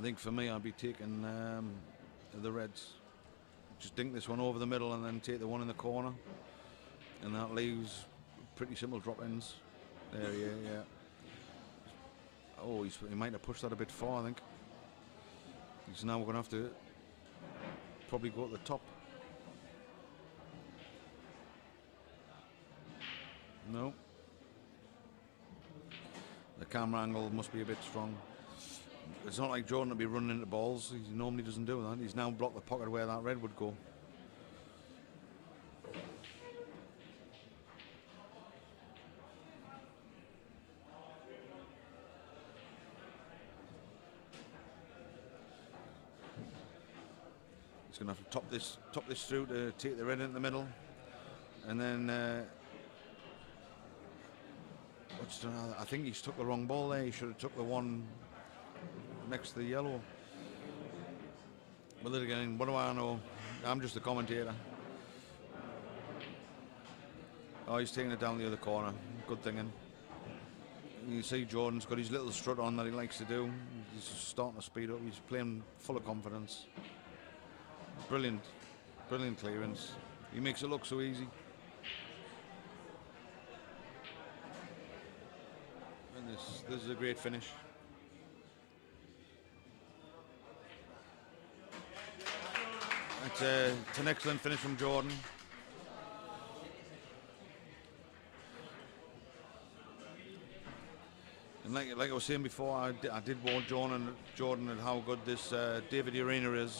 I think for me, I'd be taking the reds. Just dink this one over the middle and then take the one in the corner. And that leaves pretty simple drop-ins. There he is, yeah. Oh, he might have pushed that a bit far, I think. He's now going to have to probably go to the top. No. The camera angle must be a bit strong. It's not like Jordan to be running into balls. He normally doesn't do that. He's now blocked the pocket where that red would go. He's going to have to top this through to take the red in the middle, and then I think he's took the wrong ball there. He should have took the one next to the yellow. But then again, what do I know? I'm just a commentator. Oh, he's taking it down the other corner. Good thinking. You see Jordan's got his little strut on that he likes to do. He's starting to speed up. He's playing full of confidence. Brilliant clearance. He makes it look so easy. And this is a great finish. It's an excellent finish from Jordan. And like I was saying before, I did warn Jordan and how good this David Ureña is.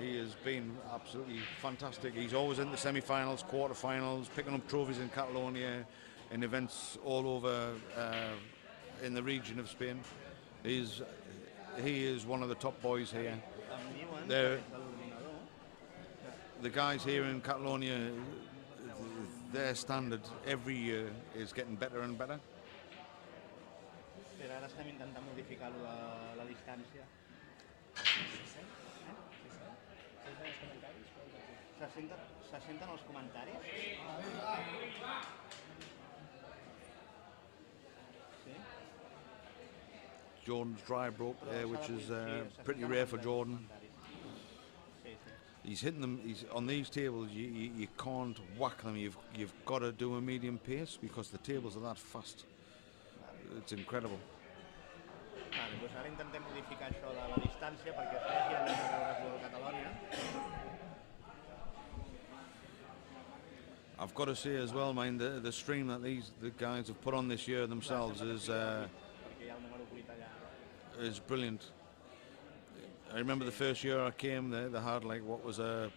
He has been absolutely fantastic. He's always in the semi-finals, quarter-finals, picking up trophies in Catalonia, in events all over in the region of Spain. He is one of the top boys here. The guys here in Catalonia, their standard every year is getting better and better. Però ara estem intentant modificar la distància. Se senten els comentaris? Sí? Jordan's drive broke there, which is pretty rare for Jordan. He's hitting them. On these tables. You can't whack them. You've got to do a medium pace because the tables are that fast. It's incredible. Vale, doncs ara intentem modificar això de la distància perquè es vegi el número de Catalonia. I've got to say as well, mind the stream that the guys have put on this year themselves is brilliant. I remember the first year I came there, they had like what was a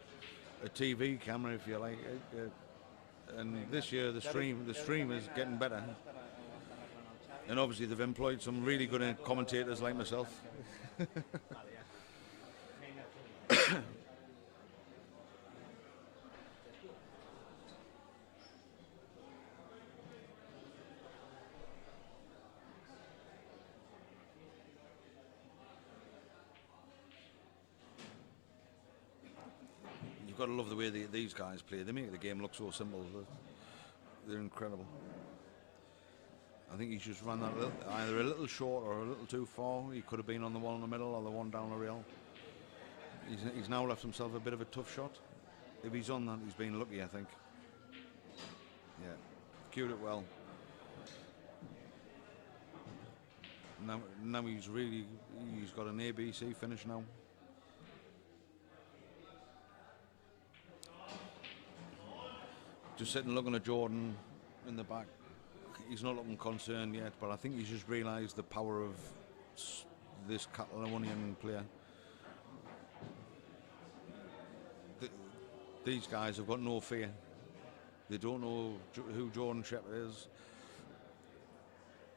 TV camera, if you like, and this year the stream is getting better. And obviously they've employed some really good commentators like myself. You've got to love the way these guys play. They make the game look so simple. They're incredible. I think he's just run that either a little short or a little too far. He could have been on the one in the middle or the one down the rail. He's now left himself a bit of a tough shot. If he's on that, he's been lucky, I think. Yeah, cued it well. Now he's got an ABC finish now. Just sitting looking at Jordan in the back. He's not looking concerned yet, but I think he's just realised the power of this Catalonian player. These guys have got no fear. They don't know who Jordan Shepard is,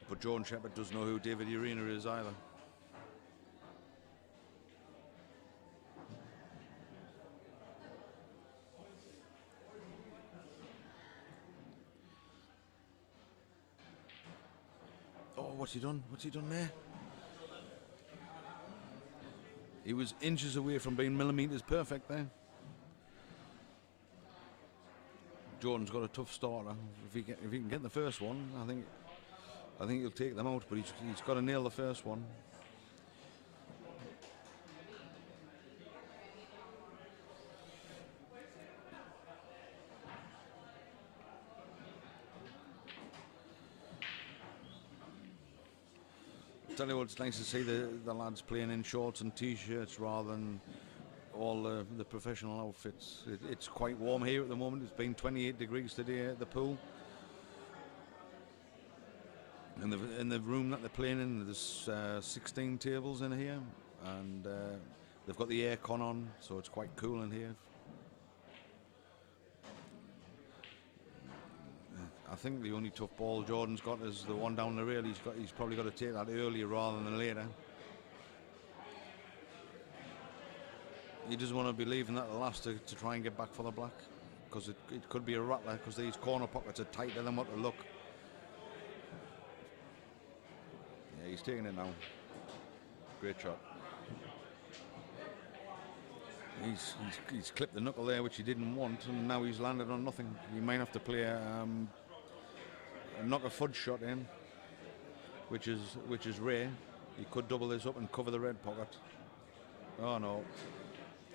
but Jordan Shepard doesn't know who David Ureña is either. Oh, what's he done? What's he done there? He was inches away from being millimetres perfect there. Jordan's got a tough starter. If he can get the first one, I think he'll take them out. But he's got to nail the first one. it's nice to see the lads playing in shorts and t-shirts rather than all the professional outfits. It's quite warm here at the moment. It's been 28 degrees today at the pool. In the room that they're playing in, there's 16 tables in here, and they've got the air con on, so it's quite cool in here. I think the only tough ball Jordan's got is the one down the rail. He's probably got to take that earlier rather than later. He doesn't want to be leaving that last to try and get back for the black, because it could be a rattler, because these corner pockets are tighter than what they look. Yeah, he's taking it now. Great shot. He's clipped the knuckle there, which he didn't want, and now he's landed on nothing. He might have to play a knock a fudge shot in, which is rare. He could double this up and cover the red pocket. Oh no.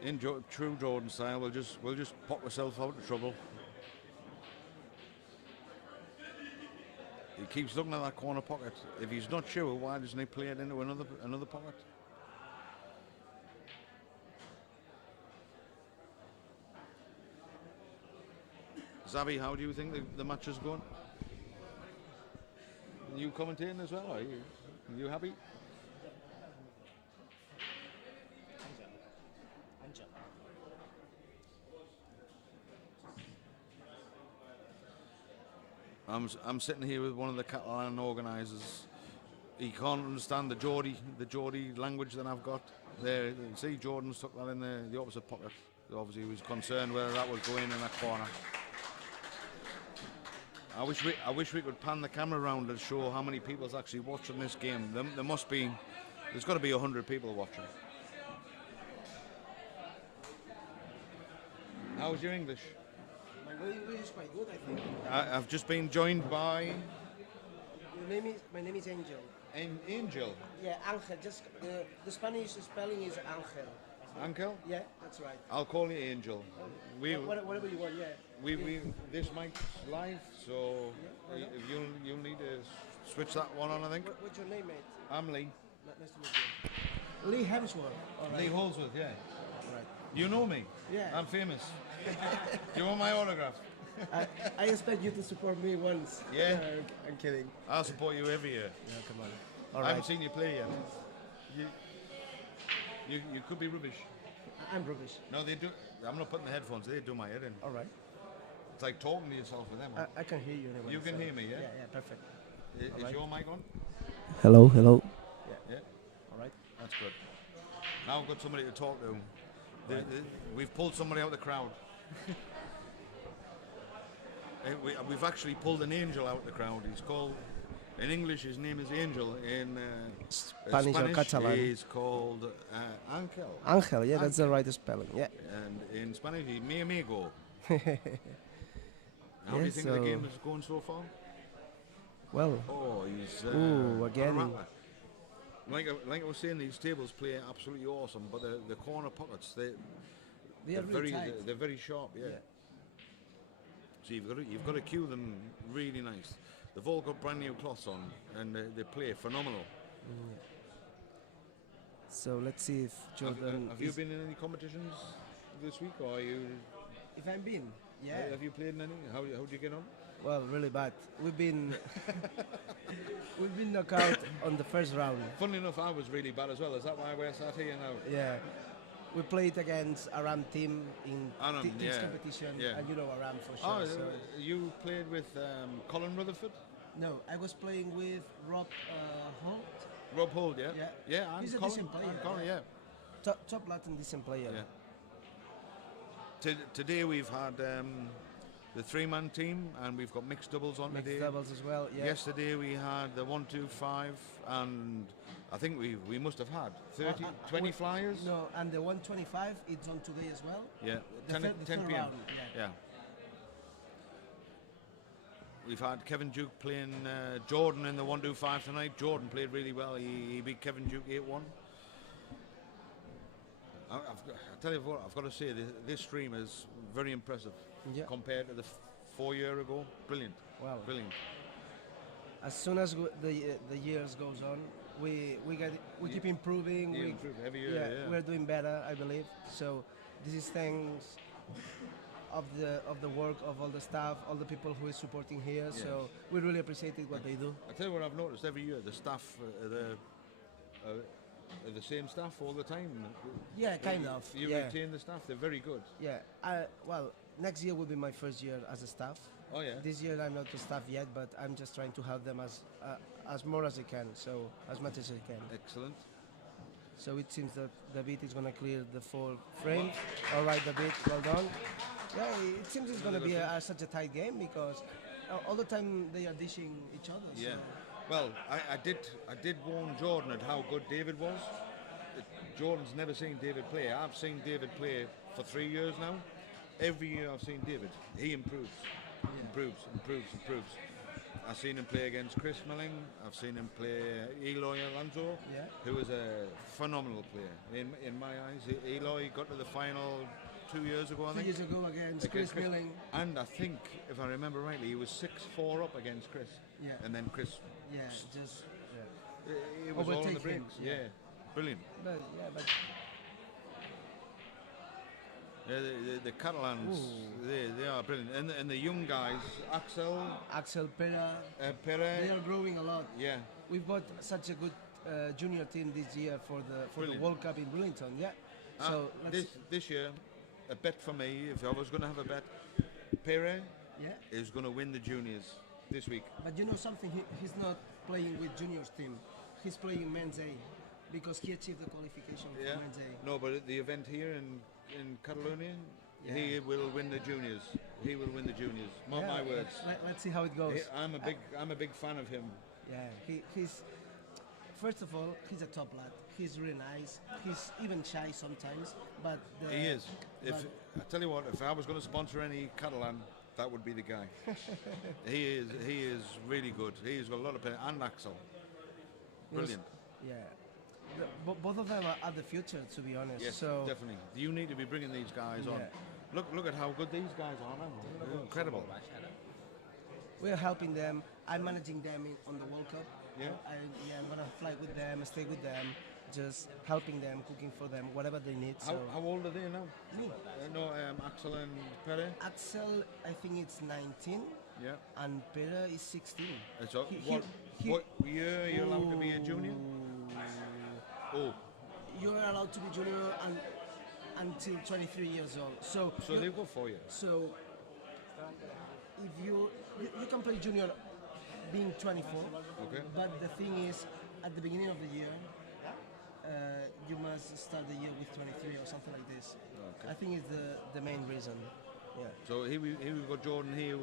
In true Jordan style, we'll just pop ourselves out of trouble. He keeps looking at that corner pocket. If he's not sure, why doesn't he play it into another pocket? Zabi, how do you think the match is going? You commentating as well? Are you happy? I'm sitting here with one of the Catalan organisers. He can't understand the Geordie language that I've got. There, see, Jordan's took that in the opposite pocket. Obviously, he was concerned whether that would go in that corner. I wish we could pan the camera around and show how many people's actually watching this game. There's got to be 100 people watching. How's your English? My English is quite good, I think. I've just been joined by... My name is Angel. Angel? Yeah, Angel. Just the Spanish spelling is Angel. Angel? Yeah, that's right. I'll call you Angel. Whatever you want, yeah. This mic's live, so if you'll need to switch that one on, I think. What's your name, mate? I'm Lee. Nice to meet you. Lee Hemsworth. All right. Lee Holsworth, yeah. Right. You know me? Yeah. I'm famous. Do you want my autograph? I expect you to support me once. Yeah? I'm kidding. I'll support you every year. Yeah, come on. I All right. haven't seen you play yet. You could be rubbish. I'm rubbish. No, they do. I'm not putting the headphones. They do my head in. All right. It's like talking to yourself with them. I can hear you anyway. You can hear me, yeah? Yeah, perfect. Is your mic on? Hello. Yeah. All right. That's good. Now I've got somebody to talk to. We've pulled somebody out of the crowd. We've actually pulled an angel out of the crowd. He's called, in English, his name is Angel. In Spanish or Catalan, he's called Angel. Angel, yeah, that's the right spelling. Yeah. And in Spanish, he's mi amigo. How do you think the game is going so far? Well. Oh, he's again. Like I was saying, these tables play absolutely awesome, but the corner pockets they're really tight. They're very sharp, yeah. So you've got to cue them really nice. They've all got brand new cloths on, and they play phenomenal. So let's see if Jordan. Have you been in any competitions this week, or are you? If I've been, yeah. Have you played in any? How do you get on? Well, really bad. We've been knocked out on the first round. Funnily enough, I was really bad as well. Is that why we're sat here now? Yeah. We played against Aram team in teams competition, and you know Aram for sure. Oh, so. You played with Colin Rutherford? No, I was playing with Rob Holt. Rob Holt, yeah? Yeah, I'm He's a Colin, decent player. I'm Colin, yeah. Top Latin decent player. Yeah. Today we've had the three-man team, and we've got mixed doubles on today. Mixed doubles as well, yeah. Yesterday we had the 1-2-5, and I think we must have had 20 flyers. No, and the 125 it's on today as well. Yeah, the 10 third p.m. round, Yeah. We've had Kevin Duke playing Jordan in the 1-2-5 tonight. Jordan played really well. He beat Kevin Duke 8-1. I tell you what, I've got to say, this stream is very impressive compared to the 4 year ago. Brilliant. Wow. Brilliant. As soon as the years goes on, we keep improving. You improve every year. Yeah, we're doing better, I believe. So this is thanks of the work of all the staff, all the people who is supporting here. Yes. So we really appreciate what they do. I tell you what I've noticed every year, the staff are the same staff all the time. Yeah, kind of. You retain the staff; they're very good. Yeah. Well, next year will be my first year as a staff. Oh yeah. This year I'm not the staff yet, but I'm just trying to help them as more as I can. So as much as I can. Excellent. So it seems that David is going to clear the 4 frames. All right, David, well done. Yeah, it seems it's going to be such a tight game because all the time they are dishing each other. Yeah. So. Well, I did warn Jordan at how good David was. Jordan's never seen David play. I've seen David play for 3 years now. Every year I've seen David, he improves. Improves. I've seen him play against Chris Milling. I've seen him play Eloy Alonso, who is a phenomenal player. In my eyes, Eloy got to the final 2 years ago, I think. 2 years ago against Chris Milling. And I think, if I remember rightly, he was 6-4 up against Chris. Yeah. And then Chris... It was all on the brinks. Yeah. Brilliant. But the Catalans, they are brilliant. And the young guys, Axel, Pera, they are growing a lot. Yeah. We've got such a good junior team this year for the World Cup in Burlington. Yeah. So this year, a bet for me, if I was going to have a bet, Pere is going to win the juniors this week. But you know something, he's not playing with juniors team. He's playing men's A because he achieved the qualification for men's A. No, but at the event here in Catalonia, he will win the juniors. He will win the juniors. Mark my words. Let's see how it goes. I'm a big fan of him. Yeah, he's first of all, he's a top lad. He's really nice. He's even shy sometimes, but he is. I tell you what, if I was going to sponsor any Catalan, that would be the guy. He is really good. He's got a lot of power. And Axel, brilliant. Both of them are the future, to be honest. Yes, so definitely. You need to be bringing these guys on. Look at how good these guys are now. They're incredible. We're helping them. I'm managing them on the World Cup. I'm gonna fly with them, stay with them, just helping them, cooking for them, whatever they need. How old are they now? Me. Axel and Pere? Axel, I think it's 19. Yeah. And Pere is 16. So what year are you allowed to be a junior? You're allowed to be junior until 23 years old. So they've got 4 years. So if you can play junior being 24. Okay. But the thing is, at the beginning of the year, you must start the year with 23 or something like this. Okay. I think it's the main reason. Yeah. So here we've got Jordan here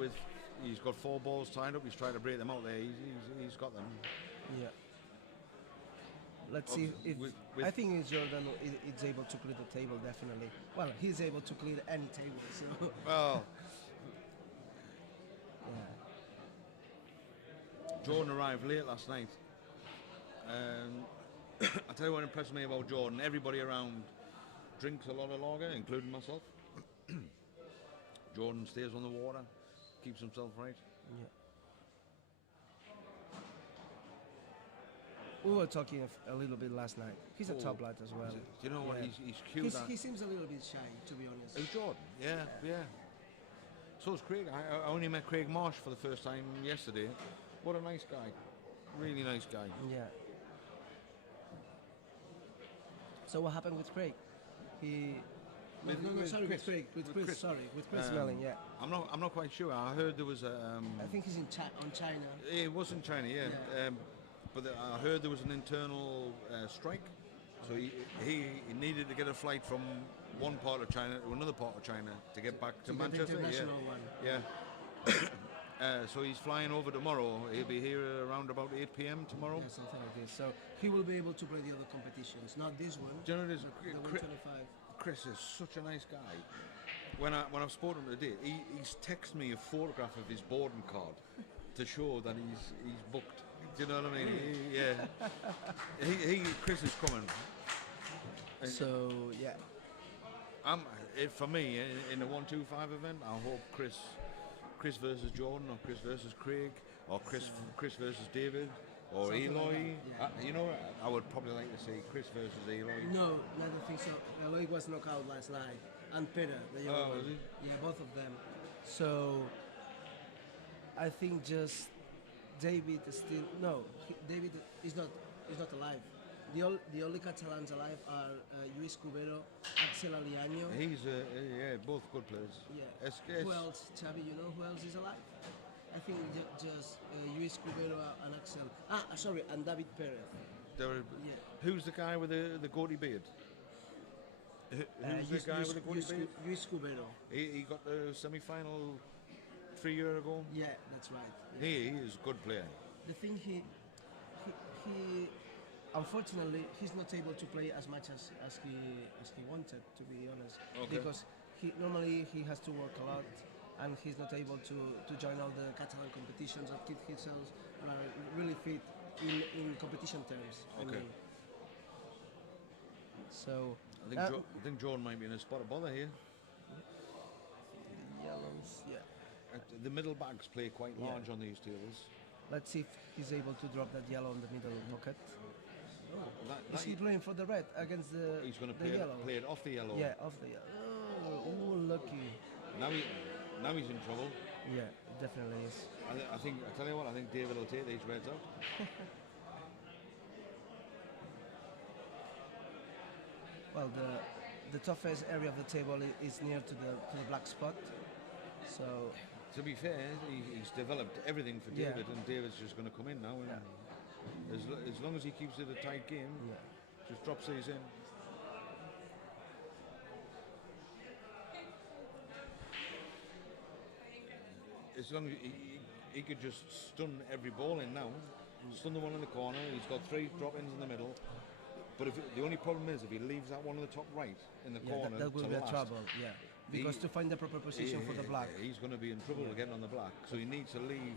he's got 4 balls tied up. He's trying to break them out there. He's got them. Yeah. Let's see if I think Jordan is able to clear the table, definitely. Well, he's able to clear any table. So. Well. Jordan arrived late last night. I tell you what impressed me about Jordan. Everybody around drinks a lot of lager, including myself. Jordan stays on the water, keeps himself right. Yeah. We were talking a little bit last night. He's a top lad as well. Do you know what? He's cute. He seems a little bit shy, to be honest. Who's Jordan? Yeah. So is Craig. I only met Craig Marsh for the first time yesterday. What a nice guy. Really nice guy. Yeah. So what happened with Craig? With Chris Melling, yeah. I'm not quite sure. I heard there was I think he's on China. It was in China, yeah. But I heard there was an internal strike, so he needed to get a flight from one part of China to another part of China to get back to Manchester. International one. Yeah. So he's flying over tomorrow. He'll be here around about 8 p.m. tomorrow. Yeah, something like this. So he will be able to play the other competitions, not this one. Do you know this? The 125. Chris is such a nice guy. When I've spoken to him today, he's texted me a photograph of his boarding card to show that he's booked. Do you know what I mean? Chris is coming. So yeah. For me, in the 125 event, I hope Chris versus Jordan, or Chris versus Craig, or Chris versus David. Or Something like Eloy. that, yeah. You know, I would probably like to see Chris versus Eloy. No, I don't think so. Eloy was knocked out last night, and Peter, the young one. Was he? Yeah, both of them. So I think just David is still David is not alive. The only Catalans alive are Luis Cubero, Axel Aliaño. He's both good players. Yeah. SKS. Who else, Xavi? You know who else is alive? I think just Luis Cubero and Axel. Sorry, and David Perez. Yeah. Who's the guy with the goatee beard? Who's the guy with the goatee beard? Luis Cubero. He got the semi-final 3 years ago. Yeah, that's right. Yeah. He is a good player. The thing he unfortunately he's not able to play as much as he wanted, to be honest. Okay. Because normally he has to work a lot, and he's not able to join all the Catalan competitions or keep himself really fit in competition terms. Okay. I mean. So I think Jordan might be in a spot of bother here. yellows, yeah. The middle backs play quite large on these tables. Let's see if he's able to drop that yellow in the middle pocket. Is he That- playing for the red against the He's going to the yellow? play it off the yellow. Yeah, off the yellow. Oh, lucky. Now he's in trouble. Yeah, definitely is. I tell you what, I think David will take these reds out. Well, the toughest area of the table is near to the black spot. So To be fair, he's developed everything for Yeah. David, and David's just going to come in now. And as long as he keeps it a tight game, yeah, just drops these in. As long as he could just stun every ball in now, stun the one in the corner. He's got 3 drop-ins in the middle. But the only problem is if he leaves that one in the top right in the corner, that will to be a last, trouble. Yeah, because to find the proper position for the black, he's going to be in trouble again on the black. So he needs to leave.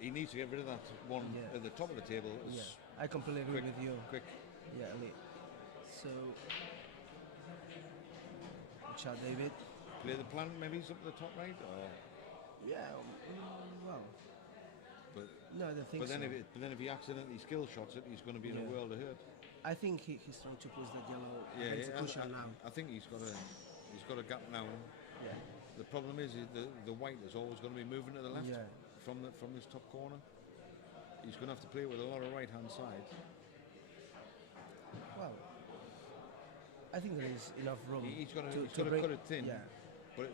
He needs to get rid of that one Yeah. at the top of the table. Yeah, I completely agree with you. Quick. Yeah, Ali. So, chat, David. Play the plant maybe he's up at the top right. Or, Yeah, well, but no, I don't think but so. then if he accidentally skill shots it, he's going to be in a Yeah. world of hurt. I think he's trying to push that yellow Yeah, against the cushion now. I think he's got a gap now. Yeah, The problem is the white is always going to be moving to the left Yeah. from this top corner. He's going to have to play with a lot of right hand side. well, I think there is enough room. He's got to to bring, cut it thin, Yeah. but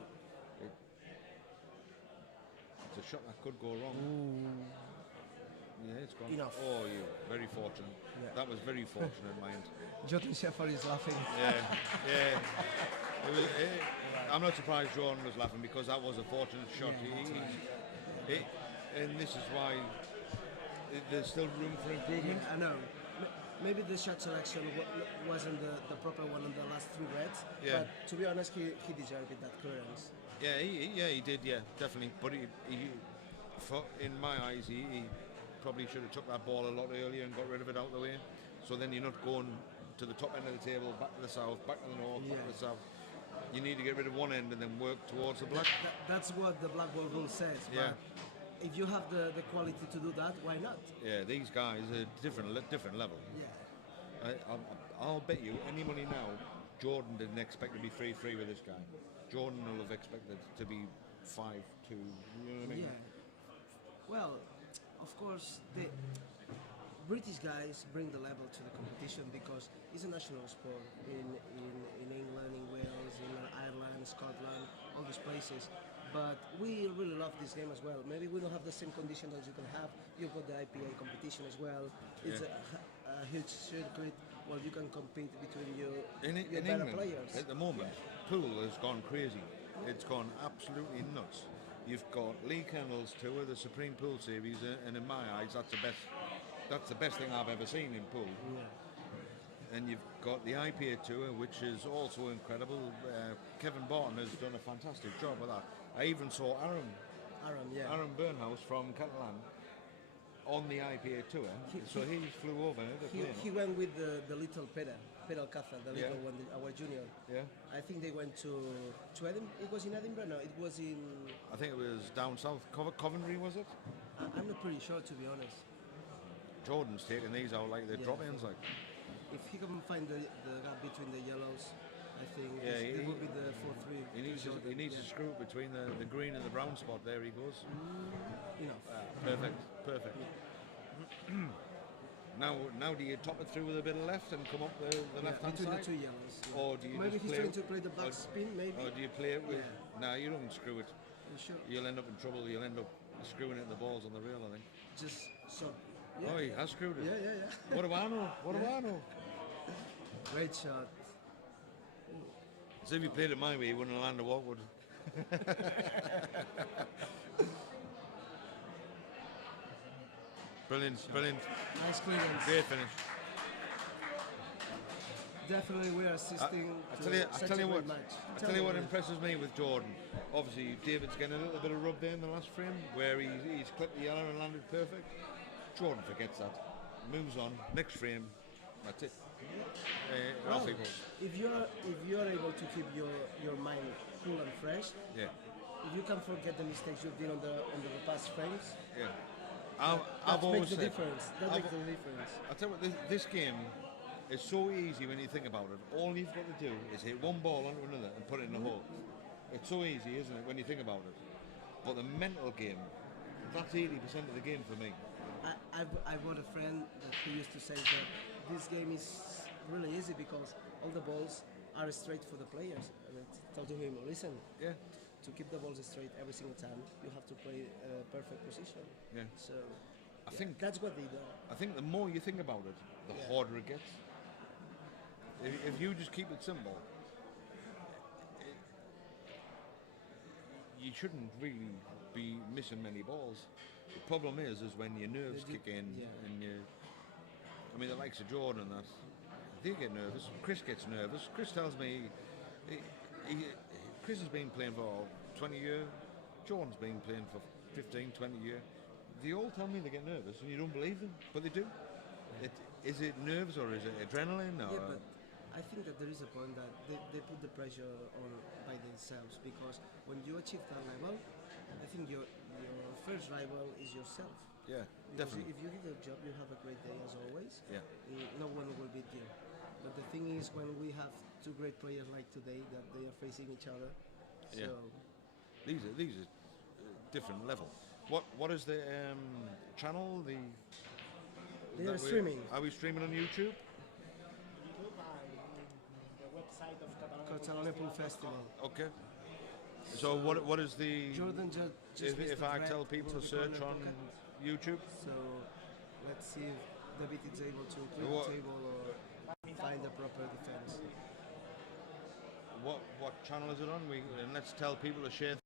it's a shot that could go wrong. Ooh. Yeah, it's gone. Enough. Oh, you very fortunate. Yeah. That was very fortunate, mind. Jonathan Shepard is laughing. Yeah. I'm not surprised Jordan was laughing because that was a fortunate shot. Yeah, And this is why there's still room for improvement. I know. Maybe the shot selection wasn't the proper one on the last 3 reds. Yeah. But to be honest, he deserved it, that clearance. Yeah, he did. Yeah, definitely. But in my eyes, he probably should have took that ball a lot earlier and got rid of it out of the way. So then you're not going to the top end of the table, back to the south, back to the north, back to the south. You need to get rid of one end and then work towards the black. That's what the black ball rule says. Yeah. But if you have the quality to do that, why not? Yeah, these guys are different level. Yeah. I'll bet you any money now, Jordan didn't expect to be 3-3 with this guy. Jordan will have expected to be 5-2. You know what I mean? Yeah. Well, of course, the British guys bring the level to the competition because it's a national sport in England, in Wales, in Ireland, Scotland, all these places. But we really love this game as well. Maybe we don't have the same conditions as you can have. You've got the IPA competition as well. It's a huge circuit where you can compete between your better England, players. at the moment, pool has gone crazy. It's gone absolutely nuts. You've got Lee Kennel's tour, the Supreme Pool Series, and in my eyes, that's the best thing I've ever seen in pool. Yeah. And you've got the IPA tour, which is also incredible. Kevin Barton has done a fantastic job with that. I even saw Aaron Burnhouse from Catalan on the IPA tour. So he flew over. He went with the little Pedal Alcázar, the little one, our junior. Yeah. I think they went to Edinburgh. It was in Edinburgh? No, it was in... I think it was down south, Coventry, was it? I'm not pretty sure, to be honest. Jordan's taking these out like they're Yeah, drop-ins, like. If he can find the gap between the yellows, I think Yeah, it will be the 4-3. He needs to screw it between the green and the brown spot. There he goes. Enough. Perfect. Now do you top it through with a bit of left and come up the left hand between side? the two yellows. Yeah. Or do you maybe just he's play trying it- to play the back spin, maybe. Or do you play it with? No, you don't screw it. You sure? You'll end up in trouble. You'll end up screwing it in the balls on the rail, I think. Just so. Oh, he has screwed it. Yeah. What do I know? What do I know? Great shot. So if you played it my way, you wouldn't have landed what would. Brilliant. Nice clearance. Great finish. Definitely, we are assisting I to such a great what. match. I tell you what impresses me with Jordan. Obviously, David's getting a little bit of rub there in the last frame, where he's clipped the yellow and landed perfect. Jordan forgets that, moves on. Next frame, that's it. Off he goes. If you're able to keep your mind cool and fresh, Yeah, if you can forget the mistakes you've done on the past frames, yeah. that I've always makes the said, difference. That I've- makes the difference. I tell you what, this game is so easy when you think about it. All you've got to do is hit one ball onto another and put it in the hole. It's so easy, isn't it, when you think about it? But the mental game, that's 80% of the game for me. I've got a friend that who used to say that this game is really easy because all the balls are straight for the players. And I told him, listen, Yeah, to keep the balls straight every single time, you have to play a perfect position. yeah. So I think that's what they do. I think the more you think about it, the harder it gets. If you just keep it simple, you shouldn't really be missing many balls. The problem is when your nerves kick in and you. I mean, the likes of Jordan and that, they get nervous. Chris gets nervous. Chris tells me, Chris has been playing for 20 years. Jordan's been playing for 15, 20 years. They all tell me they get nervous, and you don't believe them, but they do. Is it nerves or is it adrenaline? Or Yeah, but I think that there is a point that they put the pressure on by themselves because when you achieve that level, I think your first rival is yourself. yeah, Because definitely. if you do the job, you have a great day as always. Yeah, No one will beat you. But the thing is, when we have two great players like today, that they are facing each other. Yeah. So these are different level. What is the channel? they are streaming. Are we streaming on YouTube? YouTube and the website of Catalonia Pool Festival. Okay. So what is the? Jordan just missed If the I thread tell people to from the search corner on pocket. YouTube, So let's see if David is able to clear What- the table or find the proper defense. what channel is it on? And let's tell people to share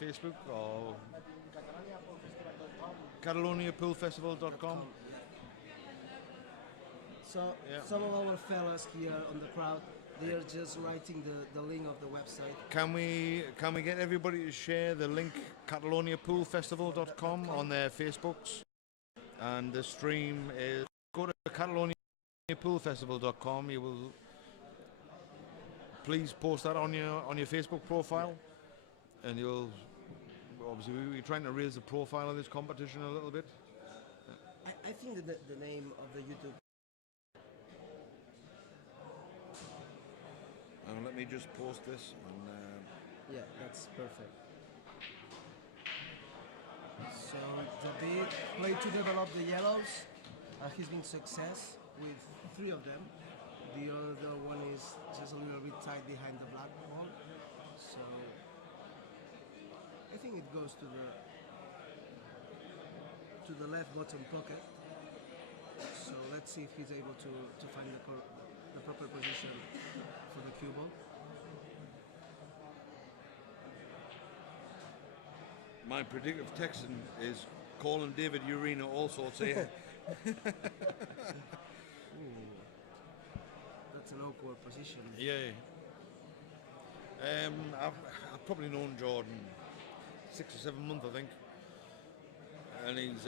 Facebook or CATALONIAPoolFestival.com. So Yeah. some of our fellas here on the crowd, they are just writing the link of the website. Can we get everybody to share the link CATALONIAPoolFestival.com on their Facebooks? And the stream is go to CATALONIAPoolFestival.com. You will please post that on your Facebook profile, and you'll obviously we're trying to raise the profile of this competition a little bit. I think that the name of the YouTube. And let me just post this. And, Yeah, that's perfect. So David played to develop the yellows. He's been success with 3 of them. The other one is just a little bit tight behind the black ball. So I think it goes to the left bottom pocket. So let's see if he's able to find the proper position for the cue ball. my predictive texting is calling David Ureña all sorts here. That's an awkward position. Yeah. I've probably known Jordan 6 or 7 months, I think, and he's.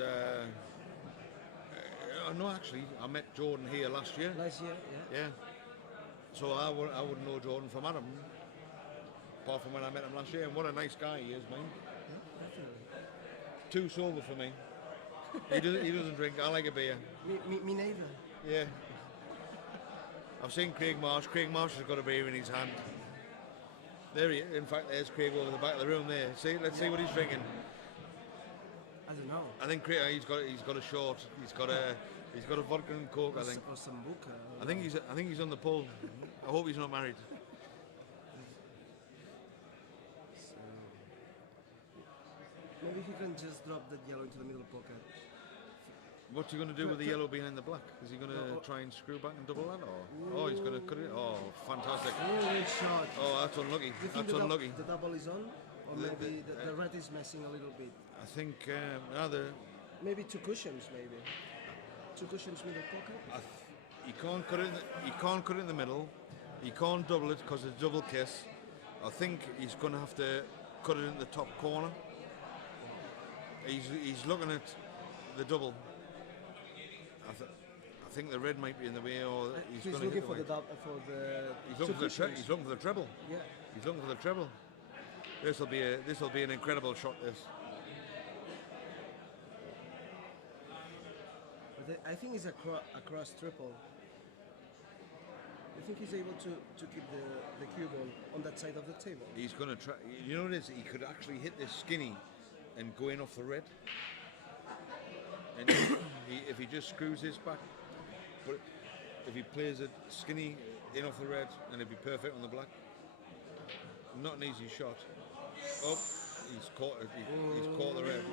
No, actually, I met Jordan here last year. Last year, yeah. Yeah. So I wouldn't know Jordan from Adam, apart from when I met him last year. And what a nice guy he is, man. Definitely. Too sober for me. He doesn't drink. I like a beer. Me neither. Yeah. I've seen Craig Marsh. Craig Marsh has got a beer in his hand. There he is. In fact, there's Craig over the back of the room there. See, let's see what he's drinking. I don't know. I think Craig, he's got a short. He's got a vodka and coke. I think. Or some buka. I think he's on the pull. I hope he's not married. So, maybe he can just drop that yellow into the middle pocket. What's he going to do with the yellow behind the black? Is he going to try and screw back and double that, or oh, he's going to cut it? Oh, fantastic! Good shot. Oh, that's unlucky. You think That's unlucky. the double is on, or maybe the red is messing a little bit. I think Maybe two cushions, maybe. Two cushions middle pocket. he can't cut it. He can't cut it in the middle. He can't double it because it's double kiss. I think he's going to have to cut it in the top corner. He's looking at the double. I think the red might be in the way, or he's going to looking hit for the the He's looking for the treble. Yeah. He's looking for the treble. This will be an incredible shot. This. But I think it's a cross triple. I think he's able to keep the cue ball on that side of the table. He's going to try. You know what it is? He could actually hit this skinny and go in off the red. And if he just screws his back, but if he plays it skinny in off the red, then it'd be perfect on the black. Not an easy shot. Oh, he's caught the red.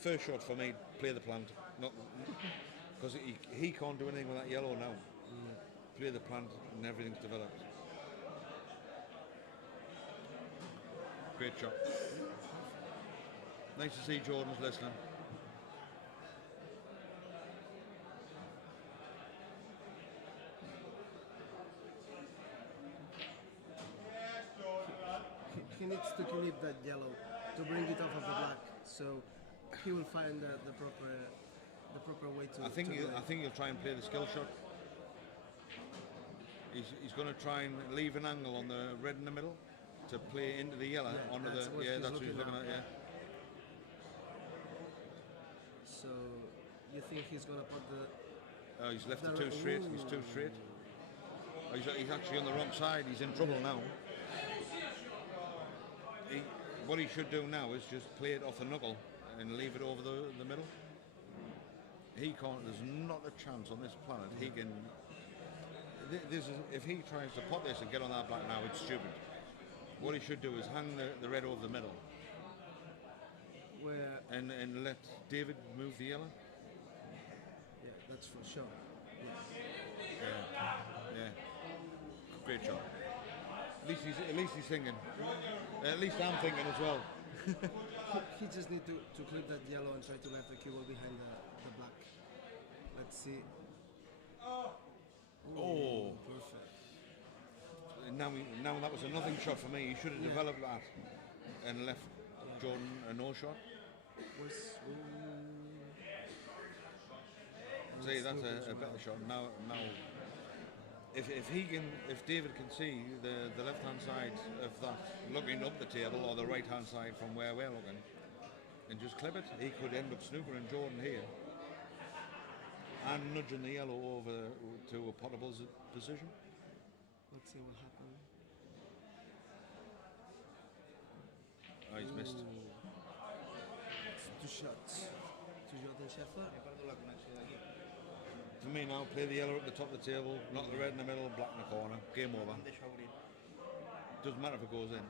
First shot for me, play the plant, not because he can't do anything with that yellow now. Play the plant and everything's developed. Great shot. Nice to see Jordan's listening. He needs to clip that yellow to bring it off of the black, so he will find the proper way to. I think he'll try and play the skill shot. He's going to try and leave an angle on the red in the middle to play into the yellow onto the that's what he's looking at. Yeah. So you think he's going to put the? Oh, he's left it too straight. He's too straight. Oh, he's actually on the wrong side. He's in trouble now. What he should do now is just play it off the knuckle and leave it over the middle. He can't. There's not a chance on this planet he can. If he tries to pot this and get on that black now, it's stupid. What he should do is hang the red over the middle. Where? And let David move the yellow. Yeah, that's for sure. Yeah. Great shot. At least he's thinking. At least I'm thinking as well. He just need to clip that yellow and try to left the cue ball behind the black. Let's see. Oh, perfect. Now that was a nothing shot for me. He should have developed that and left Jordan a no shot. See, that's a better shot. Now, if David can see the left hand side of that looking up the table or the right hand side from where we're looking, and just clip it, he could end up snookering Jordan here and nudging the yellow over to a potable position. Let's see what happens. Oh, he's missed. Two shots to Jordan Shepard. For me now, play the yellow at the top of the table, not the red in the middle, black in the corner. Game over. Doesn't matter if it goes in.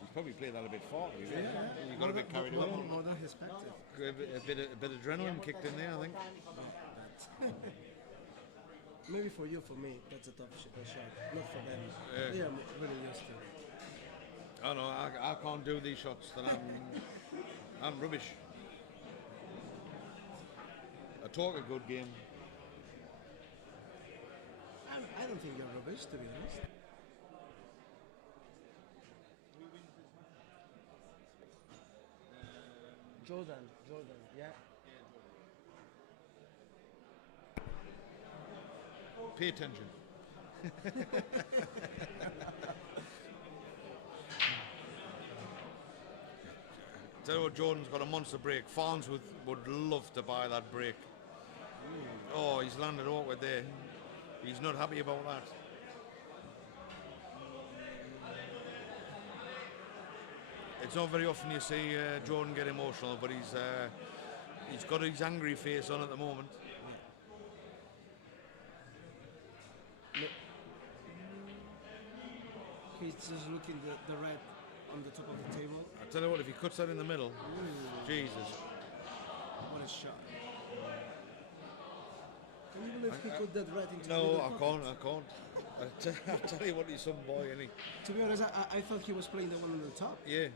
He's probably played that a bit far. He got a bit carried away. More than expected. A bit of adrenaline kicked in there, I think. Maybe for you, for me, that's a tough shot. Not for them. They are really used to it. I know, I can't do these shots. That I'm rubbish. I talk a good game. I don't think you're rubbish, to be honest. Jordan, yeah. Pay attention. Tell you what, Jordan's got a monster break. Farnsworth would love to buy that break. Oh, he's landed awkward there. He's not happy about that. It's not very often you see Jordan get emotional, but he's got his angry face on at the moment. He's just looking the red on the top of the table. I tell you what, if he cuts that in the middle, Jesus. What a shot. Can you believe he put that red into the No, middle I pocket? can't. I tell you what, he's some boy, isn't he? To be honest, I thought he was playing the one on the top. Yeah.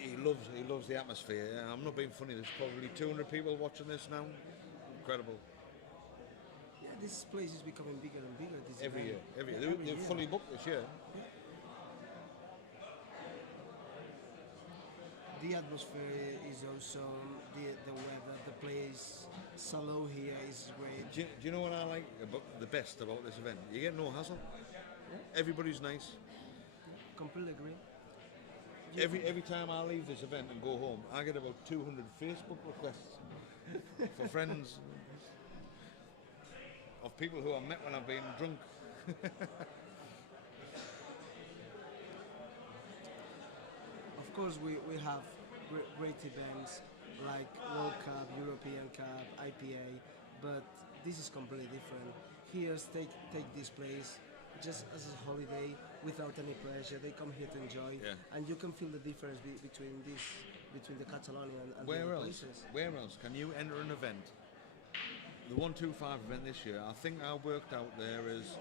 He loves the atmosphere. I'm not being funny. There's probably 200 people watching this now. Incredible. Yeah, this place is becoming bigger and bigger. This Every year. event. They're fully booked this year. The atmosphere is awesome. The weather, the place, Salo here is great. Do you know what I like about the best about this event? You get no hassle. Everybody's nice. Completely agree. Every time I leave this event and go home, I get about 200 Facebook requests for friends of people who I met when I've been drunk. Of course, we have great events like World Cup, European Cup, IPA, but this is completely different. Here, take this place just as a holiday without any pressure. They come here to enjoy, and you can feel the difference between the Catalonia and the other places. Where else can you enter an event? The 125 event this year, I think I worked out there is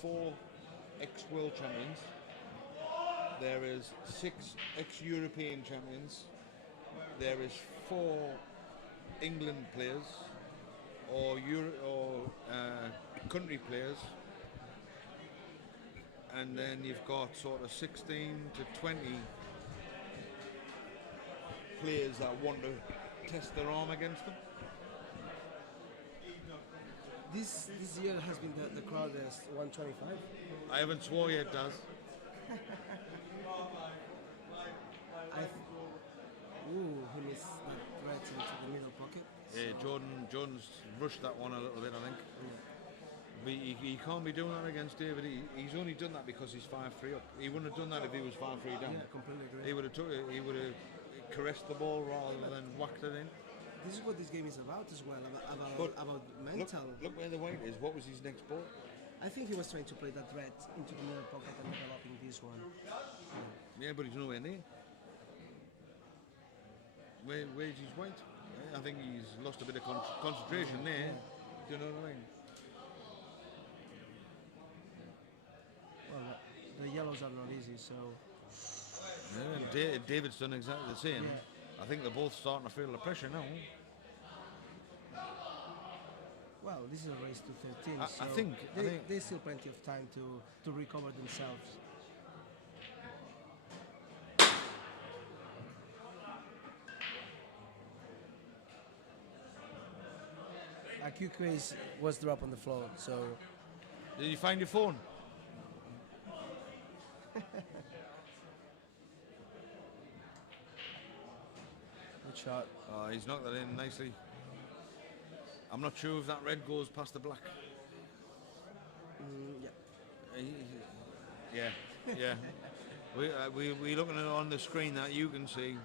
4 ex-world champions. There is 6 ex-European champions. There is 4 England players or country players. And then you've got sort of 16 to 20 players that want to test their arm against them. This year has been the crowdest 125. I haven't swore yet, Daz. He missed that threat into the middle pocket. Yeah, Jordan's rushed that one a little bit, I think. But he can't be doing that against David. He's only done that because he's 5-3 up. He wouldn't have done that if he was 5-3 down. Yeah, completely agree. He would have caressed the ball rather than whacked it in. This is what this game is about as well, about mental. Look where the weight is. What was his next ball? I think he was trying to play that red into the middle pocket and developing this one. Yeah, but he's nowhere near. Where's his weight? I think he's lost a bit of concentration there. Do you know what I mean? Well, the yellows are not easy, so... Yeah, and David's done exactly the same. Yeah. I think they're both starting to feel the pressure now. Well, this is a race to 13, so I think there's still plenty of time to recover themselves. QQ was dropped on the floor, so... Did you find your phone? Good shot. He's knocked that in nicely. I'm not sure if that red goes past the black. Yeah. We looking at it on the screen that you can see,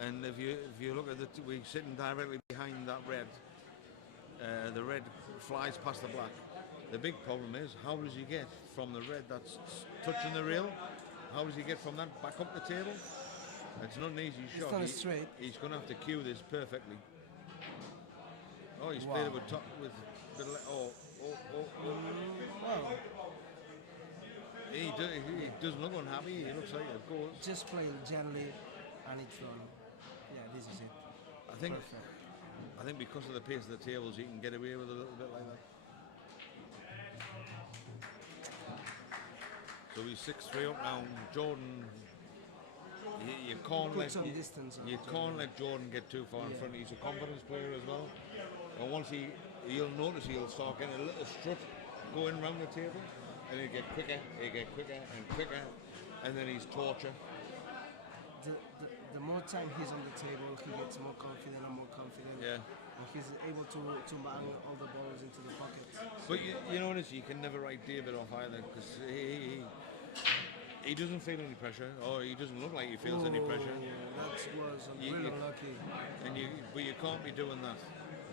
and if you look at we're sitting directly behind that red. The red flies past the black. The big problem is, how does he get from the red that's touching the rail? How does he get from that back up the table? It's not an easy shot. It's not straight. He's going to have to cue this perfectly. Oh, he's played it with top with. Wow. He doesn't look unhappy. He looks like it goes. Just playing gently, and it's done. Yeah, this is it. I think. Perfect. I think because of the pace of the tables, he can get away with a little bit like that. So he's 6-3 up now. Jordan, you can't let Jordan get too far in front. He's a confidence player as well. And once he'll notice he'll start getting a little strut going around the table, and he'll get quicker and quicker. and then he's torture. The more time he's on the table, he gets more confident and more confident. Yeah. And he's able to bang all the balls into the pockets. But you know what it is, you can never write David off either, because he doesn't feel any pressure, or he doesn't look like he feels any pressure. That was really unlucky. But you can't be doing that.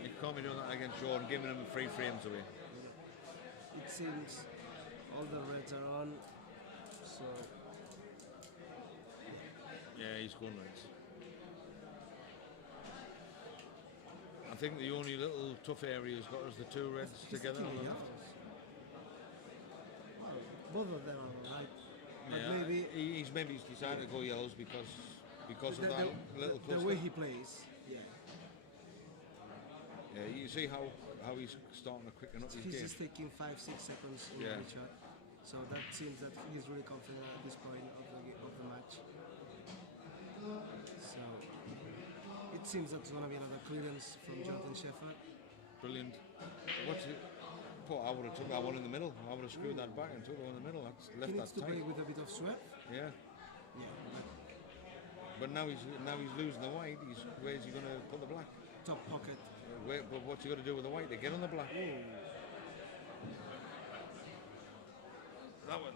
You can't be doing that against Jordan, giving him 3 frames away. It seems all the reds are on, so Yeah, he's going reds. I think the only little tough area he's got is the 2 reds he's together. taking the yellows. Well, both of them are right. But Yeah, maybe he's decided to go yellows because of that little the cluster. way he plays. Yeah. Yeah, you see how he's starting to quicken up his He's game. just taking 5-6 seconds in Yeah. every shot. So that seems that he's really confident at this point of the match. So it seems that's going to be another clearance from Jordan Shepard. Brilliant. What's it? I would have took that one in the middle. I would have screwed that back and took the one in the middle. That's He left needs that to tight. play with a bit of sweat. Yeah. Yeah, But now he's losing the white. Where's he going to put the black? top pocket. But what's he going to do with the white? They get on the black.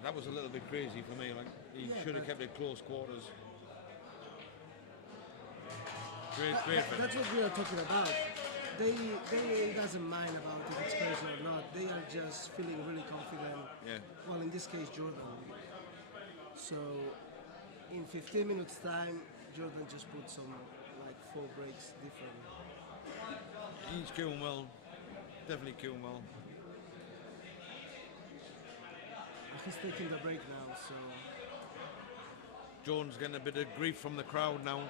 That was a little bit crazy for me. Like he Yeah, should have but- kept it close quarters. Great for him. That's what we are talking about. They doesn't mind about if it's crazy or not. They are just feeling really confident. Yeah. Well, in this case, Jordan. So, in 15 minutes time, Jordan just put some like 4 breaks different. He's queuing well. Definitely queuing well. He's taking the break now, so Jordan's getting a bit of grief from the crowd now.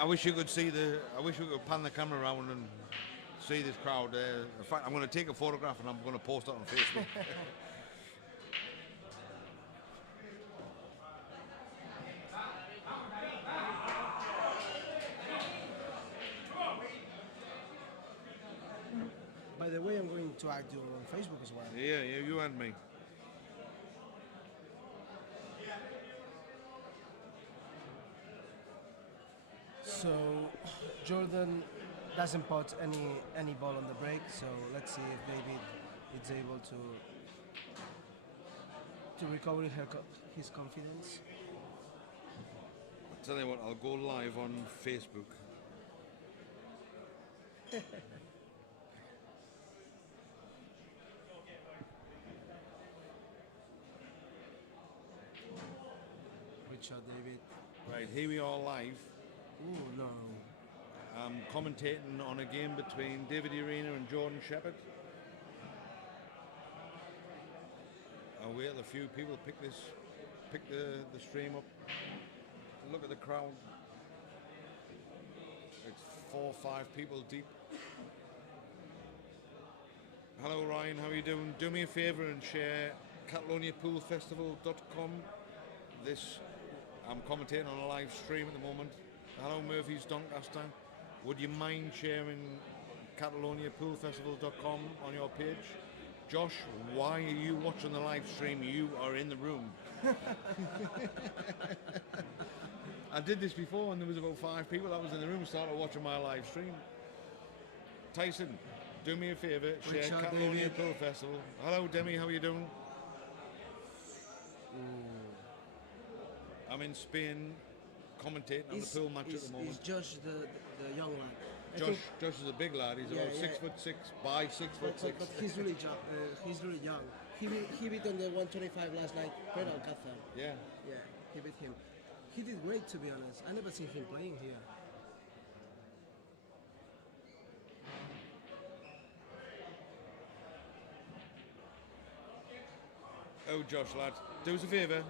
I wish you could see I wish we could pan the camera around and see this crowd. In fact, I'm going to take a photograph and I'm going to post it on Facebook. by the way, I'm going to add you on Facebook as well. Yeah, you and me. So Jordan doesn't pot any ball on the break, so let's see if David is able to recover his confidence. I'll tell you what, I'll go live on Facebook. Richard David. Right, here we are live. Ooh, no. I'm commentating on a game between David Ureña and Jordan Shepard. I'll wait till a few people pick the stream up. Look at the crowd. It's 4 or 5 people deep. Hello Ryan, how are you doing? Do me a favour and share CataloniaPoolFestival.com. I'm commentating on a live stream at the moment. Hello Murphy's Doncaster. Would you mind sharing CataloniaPoolFestival.com on your page? Josh, why are you watching the live stream? You are in the room. I did this before and there was about 5 people that was in the room started watching my live stream. Tyson, do me a favour, share Richard Catalonia David. Pool Festival. Hello Demi, how are you doing? I'm in Spain commentating on the pool match at the moment. Is Josh the young lad? I Josh think- is a big lad. He's Yeah, about yeah. 6'6" by 6'6". but he's really young. He's really young. He beat on the 125 last night. Great Alcázar. Yeah. Yeah, he beat him. He did great, to be honest. I never seen him playing here. Oh, Josh, lad, do us a favour.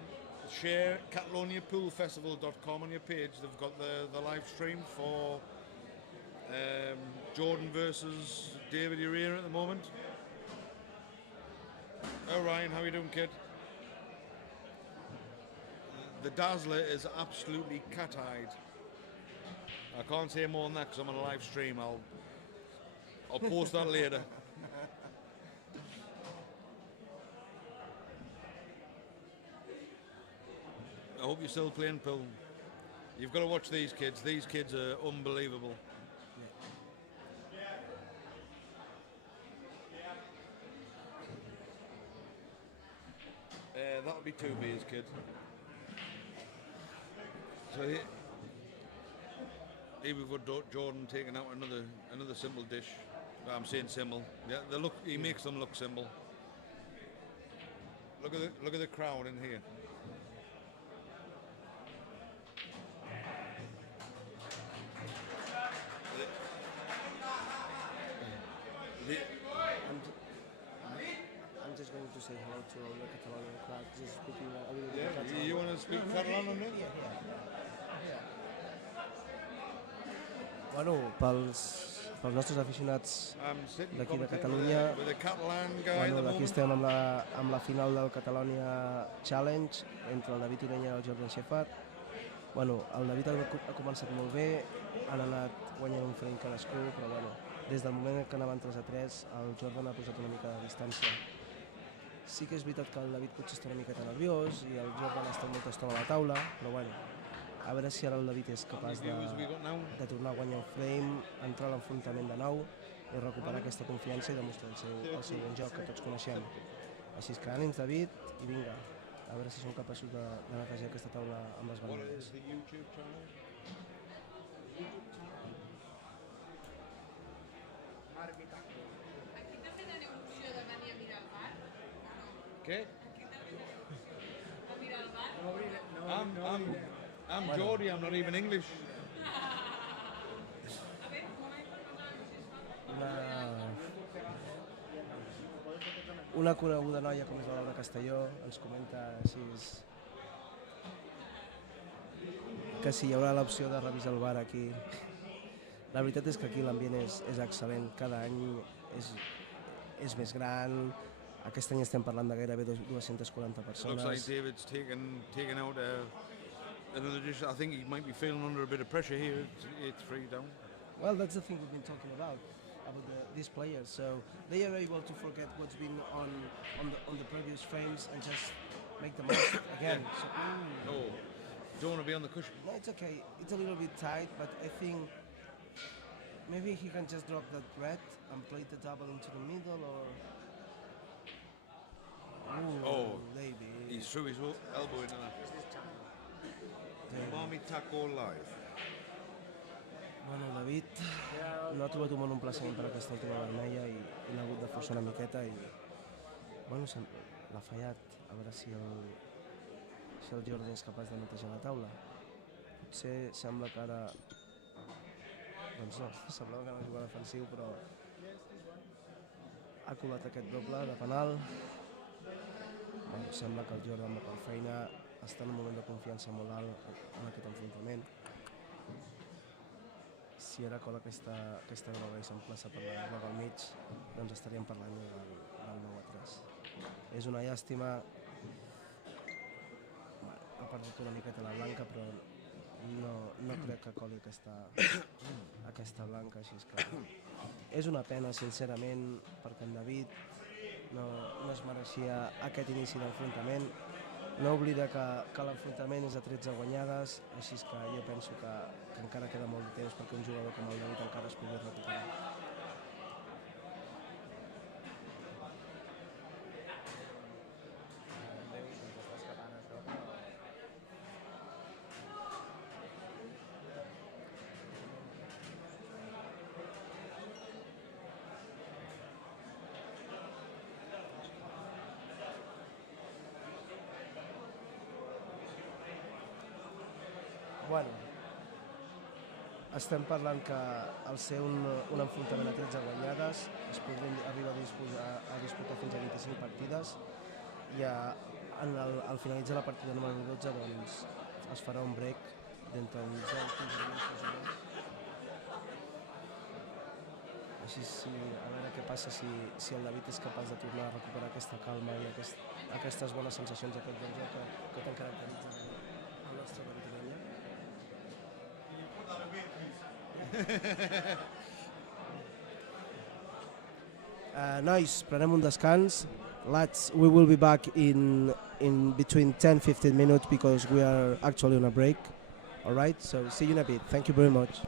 Share CataloniaPoolFestival.com on your page. They've got the live stream for Jordan versus David Ureña at the moment. Oh, Ryan, how are you doing, kid? The Dazzler is absolutely cat-eyed. I can't say more than that because I'm on a live stream. I'll post that later. hope you're still playing pool. You've got to watch these kids. These kids are unbelievable. That'll be 2 beers, kid. So here we've got Jordan taking out another simple dish. I'm saying simple. Yeah, he makes them look simple. Look at the crowd in here. I'm just going to say hello to all the Catalonian crowd, just speaking a little bit Yeah, Catalan. you want to speak Catalan on me? Yeah. Bueno, pels nostres aficionats d'aquí de Catalunya, with a Catalan guy at bueno, the aquí moment. estem amb la final del Catalonia Challenge entre el David Ureña i el Jordan Shepard. Bueno, el David ha començat molt bé, han anat guanyant un frame cadascú, però bueno, des del moment que anaven 3-3, el Jordan ha posat una mica de distància. Sí que és veritat que el David potser està una miqueta nerviós i el Jordan ha estat molta estona a la taula, però bueno, a veure si ara el David és capaç de tornar a guanyar el frame, entrar a l'enfrontament de nou i recuperar aquesta confiança i demostrar el seu bon joc que tots coneixem. Així que ànims, David, i vinga, a veure si som capaços de netejar aquesta taula amb les banderes. Aquí també teniu opció de venir a mirar el bar? Què? Aquí també a mirar el bar? I'm Geordie, I'm not even English. A veure, un moment per parlar, Una coneguda noia com és la Laura Castelló ens comenta així que si hi haurà l'opció de revisar el bar aquí. La veritat és que aquí l'ambient és excel·lent, cada any és més gran, aquest any estem parlant de gairebé 240 Looks like persones. David's taken out another dish. I think he might be feeling under a bit of pressure here. It's 3 down. Well, that's the thing we've been talking about these players. So they are able to forget what's been on the previous frames and just make the most again. So, No, don't want to be on the cushion. no, it's okay. It's a little bit tight, but I think maybe he can just drop that red and play the double into the middle, or. Oh, Maybe. He's threw his elbow into that. Umami taco live. Bueno, el David no ha trobat un bon emplaçament per aquesta última vermella i l'ha hagut de forçar una miqueta i bueno, l'ha fallat. A veure si el Jordan és capaç de netejar la taula. Potser sembla que ara... Doncs no, semblava que no juga defensiu, però ha colat aquest doble de penal. Bueno, sembla que el Jordan va per feina, està en un moment de confiança molt alt en aquest enfrontament. Si ara cola aquesta groga i s'emplaça per la groga al mig, doncs estaríem parlant del 9-3. És una llàstima, ha perdut una miqueta la blanca, però no crec que coli aquesta blanca, així que és una pena, sincerament, perquè en David no es mereixia aquest inici d'enfrontament. No oblida que l'enfrontament és a 13 guanyades, així que jo penso que encara queda molt de temps perquè un jugador com el David encara es pugui recuperar. Bueno, estem parlant que al ser un enfrontament a 13 guanyades es podrien arribar a disputar fins a 25 partides i al finalitzar la partida número 12 doncs, es farà un break d'entre uns 10 i 15 minuts. Així a veure què passa si el David és capaç de tornar a recuperar aquesta calma i aquestes bones sensacions d'aquest bon joc que tant caracteritza el nostre David Ureña. Nois, prenem un descans We will be back in between 10-15 minutes because we are actually on a break. All right, so see you in a bit. Thank you very much.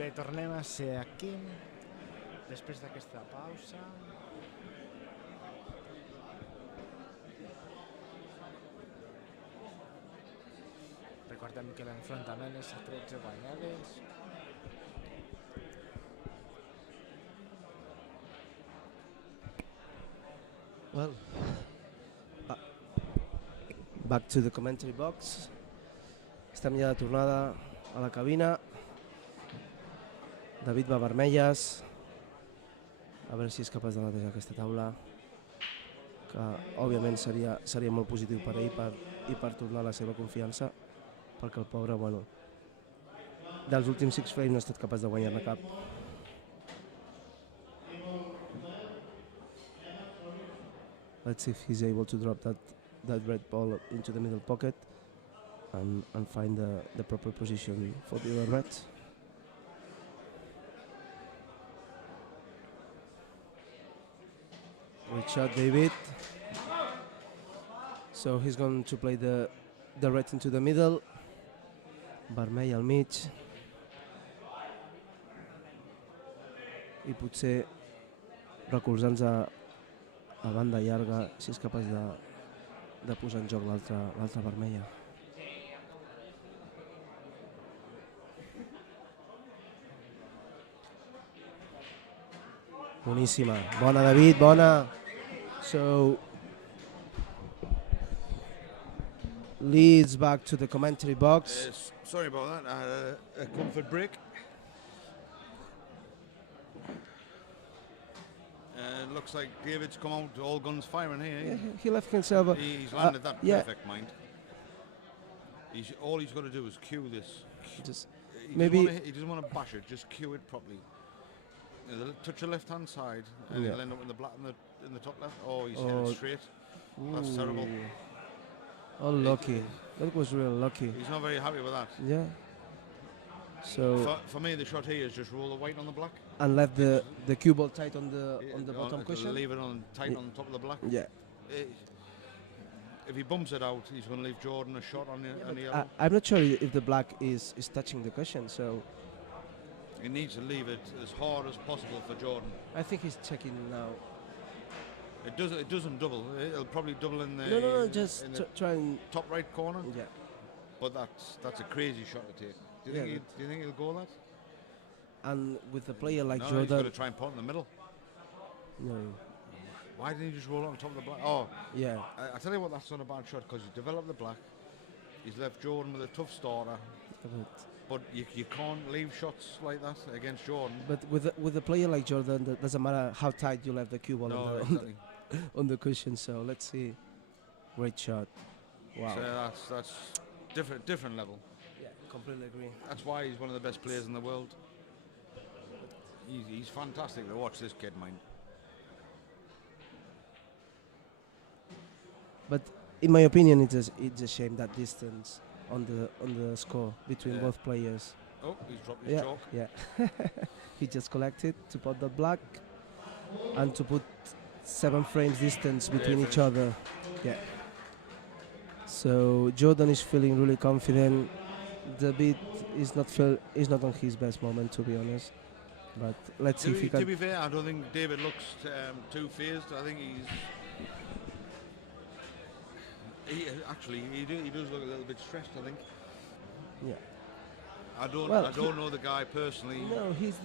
Bé, tornem a ser aquí, després d'aquesta pausa. Recordem que l'enfrontament és a 13 guanyades. Well, back to the commentary box. Estem ja de tornada a la cabina. David va a vermelles. A veure si és capaç de netejar aquesta taula, que òbviament seria molt positiu per ell i per tornar a la seva confiança, perquè el pobre, bueno, dels últims 6 frames no ha estat capaç de guanyar-ne cap. Let's see if he's able to drop that red ball into the middle pocket and find the proper position for the other reds. Great shot, David. So he's going to play the red into the middle. Vermell al mig. I potser recolzant-nos a banda llarga, si és capaç de posar en joc l'altra vermella. Boníssima. Bona, David, bona. So, leads back to the commentary box. Sorry about that. I had a comfort break. Looks like David's come out all guns firing here. Yeah, he left himself. He's landed that yeah. perfect, mind. All he's got to do is cue this. Just He maybe he doesn't want to bash it. Just cue it properly. Touch the left-hand side, and Yeah. he'll end up in the black in the top left. Oh, he's hit it straight. That's terrible. Oh, lucky. That was real lucky. He's not very happy with that. Yeah. So For me, the shot here is just roll the white on the black. and left the cue ball tight on the bottom cushion. Leave it on tight on top of the black. Yeah. If he bumps it out, he's going to leave Jordan a shot on the yellow. I'm not sure if the black is touching the cushion, so He needs to leave it as hard as possible for Jordan. I think he's checking now. It doesn't double. It'll probably double in the No, just in the try and top right corner. yeah. But that's a crazy shot to take. Do you think he'll go that? And with a player like No, he's got to Jordan, try and put it in the middle. no, Why didn't he just roll it on top of the black? Oh, yeah, I tell you what, that's not a bad shot because he's developed the black. He's left Jordan with a tough starter. But you can't leave shots like that against Jordan. but with a player like Jordan, that doesn't matter how tight you left the cue ball No, exactly. on the cushion. So let's see. Great shot. Wow. So that's different level. Yeah, completely agree. That's why he's one of the best players in the world. He's fantastic to watch, this kid, mind. But in my opinion, it's a shame that distance on the score between Yeah. both players. Oh, he's dropped his chalk. Yeah. He just collected to put the black and to put 7 frames distance between each other. Yeah. So Jordan is feeling really confident. David is not on his best moment, to be honest. But let's see if he To can. be fair, I don't think David looks too phased. I think he does look a little bit stressed, I think. Yeah. I Well, don't know the guy personally. No, he's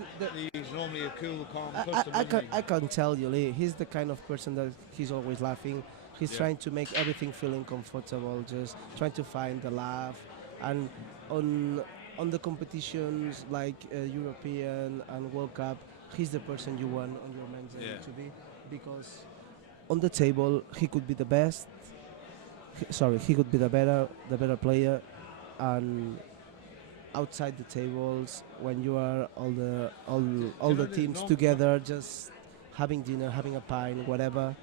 He's normally a cool, calm person. I can tell you, Lee. He's the kind of person that he's always laughing. He's Yeah. trying to make everything feeling comfortable, just trying to find the laugh. And on the competitions like European and World Cup, he's the person you want on your men's Yeah. to be, because on the table he could be the best. He could be the better player, and outside the tables, when you are all the teams together, just having dinner, having a pint, whatever,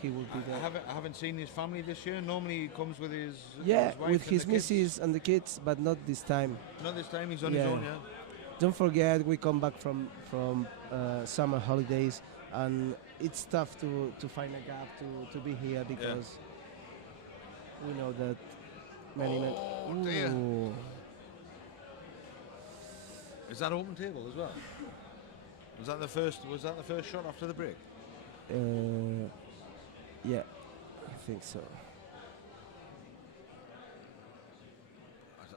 he would be there. I haven't seen his family this year. Normally he comes with his Yeah, wife with and his the kids. missus and the kids, but not this time. Not this time. He's on Yeah. his own. Yeah. Don't forget, we come back from summer holidays, and it's tough to find a gap to be here, because we know that many men. Oh, dear. Ooh. Is that open table as well? Was that the first shot after the break? Yeah, I think so.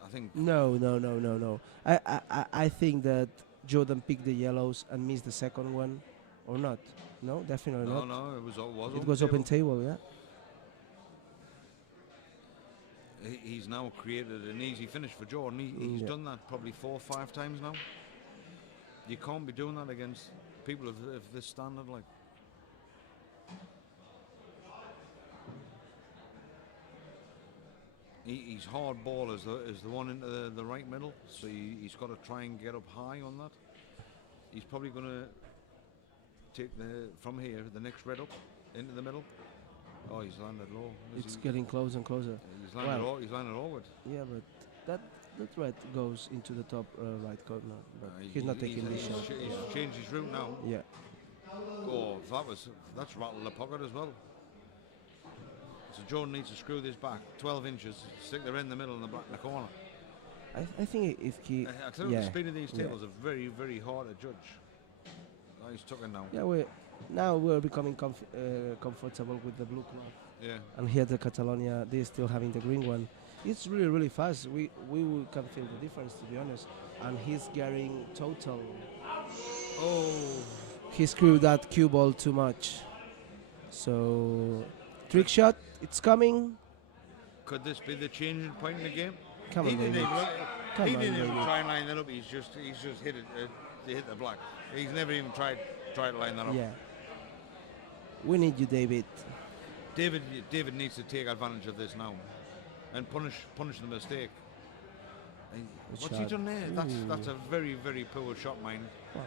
I think No. I think that Jordan picked the yellows and missed the second one, or not? No, definitely not. no, it It was open table, yeah. He's now created an easy finish for Jordan. He's Yeah. done that probably 4 or 5 times now. You can't be doing that against people of this standard, like. He's hard ball is the one into the right middle, so he's got to try and get up high on that. He's probably going to take from here the next red up into the middle. Oh, he's landed low. It's getting closer and closer. He's landed he's landed forward. Yeah, but that red goes into the top right corner. But he's not taking this shot. He's changed his route now. Yeah. Oh, that's rattled the pocket as well. So Jordan needs to screw this back 12 inches, stick the red in the middle and the black in the corner. I think if he... I tell you, the speed of these tables are very, very hard to judge. Oh, he's tucking now. Yeah, we're becoming comfortable with the blue cloth. Yeah. And here the Catalonia, they're still having the green one. It's really, really fast. We can feel the difference, to be honest. And he's getting total. Oh. He screwed that cue ball too much. So, trick shot, it's coming. Could this be the changing point in the game? Come on, he didn't David. even, he didn't even try and line that up. He's just hit it. Hit the black. He's never even tried to line that up. Yeah. We need you, David. David needs to take advantage of this now, and punish the mistake. What's he done there? That's a very, very poor shot, mine. Wow.